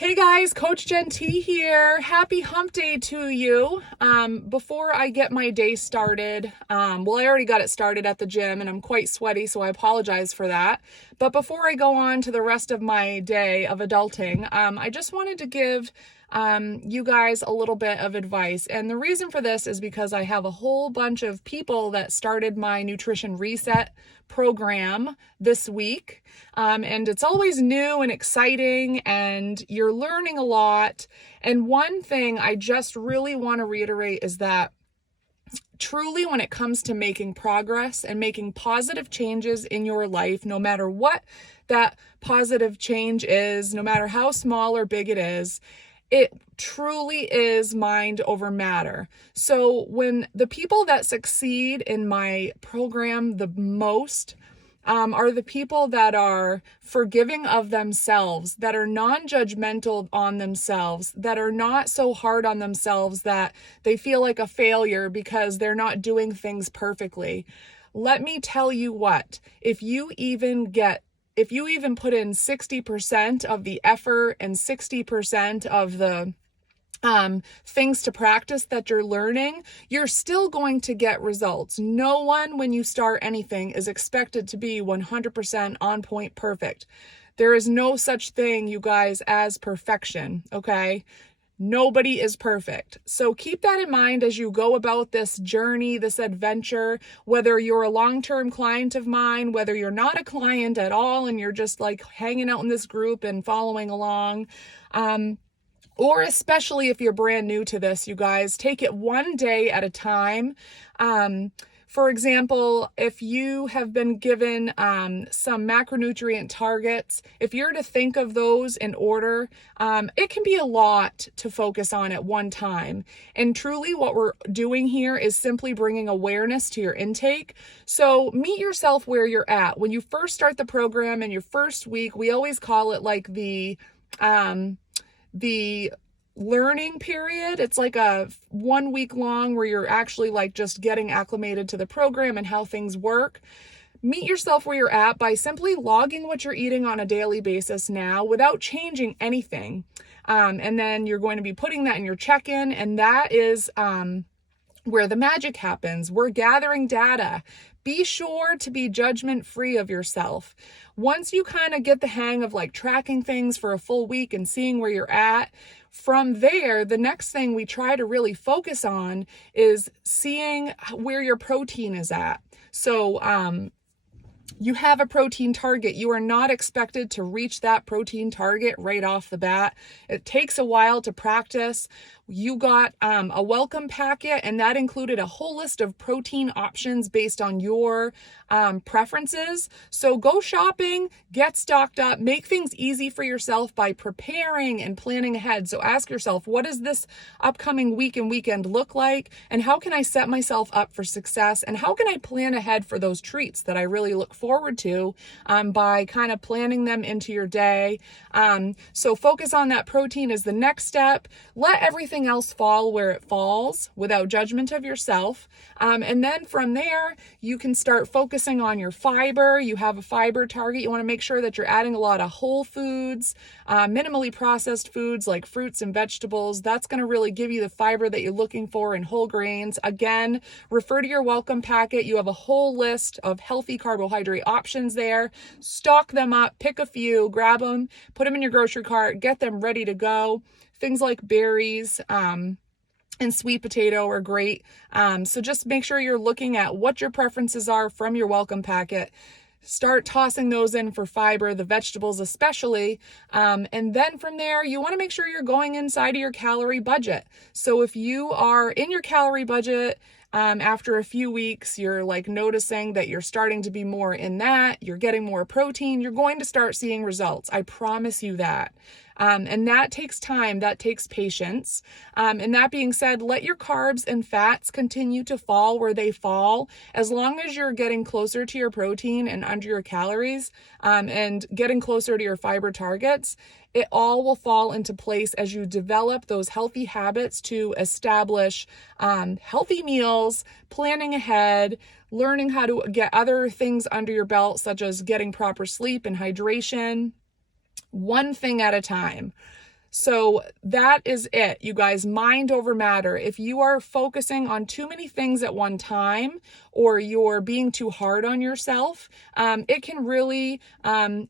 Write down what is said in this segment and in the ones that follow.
Hey guys, Coach Jen T here. Happy hump day to you. Before I get my day started, well, I already got it started at the gym and I'm quite sweaty, so I apologize for that. But before I go on to the rest of my day of adulting, I just wanted to give you guys a little bit of advice. And the reason for this is because I have a whole bunch of people that started my nutrition reset program this week. And it's always new and exciting, and you're learning a lot. And one thing I just really want to reiterate is that truly, when it comes to making progress and making positive changes in your life, no matter what that positive change is, no matter how small or big it is, it truly is mind over matter. So when the people that succeed in my program the most are the people that are forgiving of themselves, that are non-judgmental on themselves, that are not so hard on themselves that they feel like a failure because they're not doing things perfectly. Let me tell you what, if you even put in 60% of the effort and 60% of the things to practice that you're learning, you're still going to get results. No one, when you start anything, is expected to be 100% on point perfect. There is no such thing, you guys, as perfection, okay? Nobody is perfect. So keep that in mind as you go about this journey, this adventure, whether you're a long-term client of mine, whether you're not a client at all and you're just like hanging out in this group and following along. Or especially if you're brand new to this, you guys, take it one day at a time. For example, if you have been given some macronutrient targets, if you're to think of those in order, it can be a lot to focus on at one time. And truly what we're doing here is simply bringing awareness to your intake. So meet yourself where you're at. When you first start the program in your first week, we always call it like the learning period. It's like a 1 week long where you're actually like just getting acclimated to the program and how things work. Meet yourself where you're at by simply logging what you're eating on a daily basis now without changing anything. And then you're going to be putting that in your check-in, and that is where the magic happens. We're gathering data. Be sure to be judgment free of yourself. Once you kind of get the hang of like tracking things for a full week and seeing where you're at, from there, the next thing we try to really focus on is seeing where your protein is at. So, you have a protein target. You are not expected to reach that protein target right off the bat. It takes a while to practice. You got a welcome packet, and that included a whole list of protein options based on your preferences. So go shopping, get stocked up, make things easy for yourself by preparing and planning ahead. So ask yourself, what does this upcoming week and weekend look like? And how can I set myself up for success? And how can I plan ahead for those treats that I really look forward to by kind of planning them into your day? So focus on that protein as the next step. Let everything else fall where it falls without judgment of yourself. And then from there, you can start focusing on your fiber. You have a fiber target. You want to make sure that you're adding a lot of whole foods, minimally processed foods like fruits and vegetables. That's going to really give you the fiber that you're looking for in whole grains. Again, refer to your welcome packet. You have a whole list of healthy carbohydrate options there. Stock them up, pick a few, grab them, put them in your grocery cart, get them ready to go. Things like berries, and sweet potato are great. So just make sure you're looking at what your preferences are from your welcome packet. Start tossing those in for fiber, the vegetables especially. And then from there, you want to make sure you're going inside of your calorie budget. So if you are in your calorie budget, after a few weeks, you're like noticing that you're starting to be more in that, you're getting more protein, you're going to start seeing results. I promise you that. And that takes time, that takes patience. And that being said, let your carbs and fats continue to fall where they fall. As long as you're getting closer to your protein and under your calories, and getting closer to your fiber targets, it all will fall into place as you develop those healthy habits to establish healthy meals, planning ahead, learning how to get other things under your belt, such as getting proper sleep and hydration. One thing at a time. So that is it, you guys. Mind over matter. If you are focusing on too many things at one time, or you're being too hard on yourself, it can really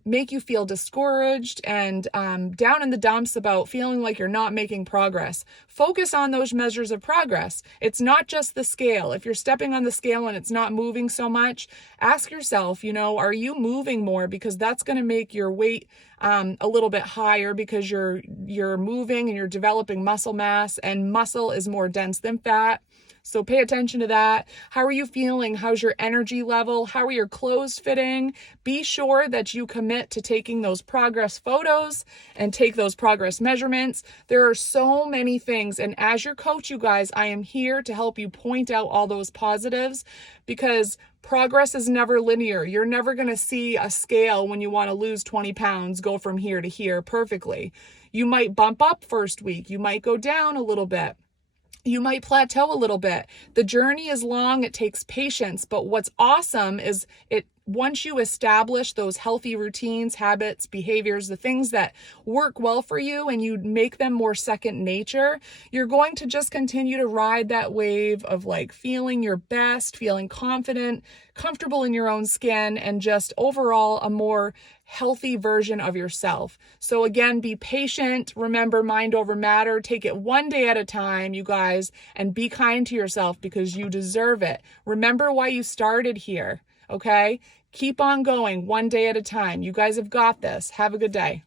make you feel discouraged and down in the dumps about feeling like you're not making progress. Focus on those measures of progress. It's not just the scale. If you're stepping on the scale and it's not moving so much, ask yourself, are you moving more? Because that's going to make your weight a little bit higher, because you're moving and you're developing muscle mass, and muscle is more dense than fat. So pay attention to that. How are you feeling? How's your energy level? How are your clothes fitting? Be sure that you commit to taking those progress photos and take those progress measurements. There are so many things. And as your coach, you guys, I am here to help you point out all those positives, because progress is never linear. You're never going to see a scale when you want to lose 20 pounds, go from here to here perfectly. You might bump up first week. You might go down a little bit. You might plateau a little bit. The journey is long. It takes patience. But what's awesome is once you establish those healthy routines, habits, behaviors, the things that work well for you, and you make them more second nature, you're going to just continue to ride that wave of like feeling your best, feeling confident, comfortable in your own skin, and just overall a more healthy version of yourself. So again, be patient. Remember, mind over matter. Take it one day at a time, you guys, and be kind to yourself, because you deserve it. Remember why you started here, okay? Keep on going one day at a time. You guys have got this. Have a good day.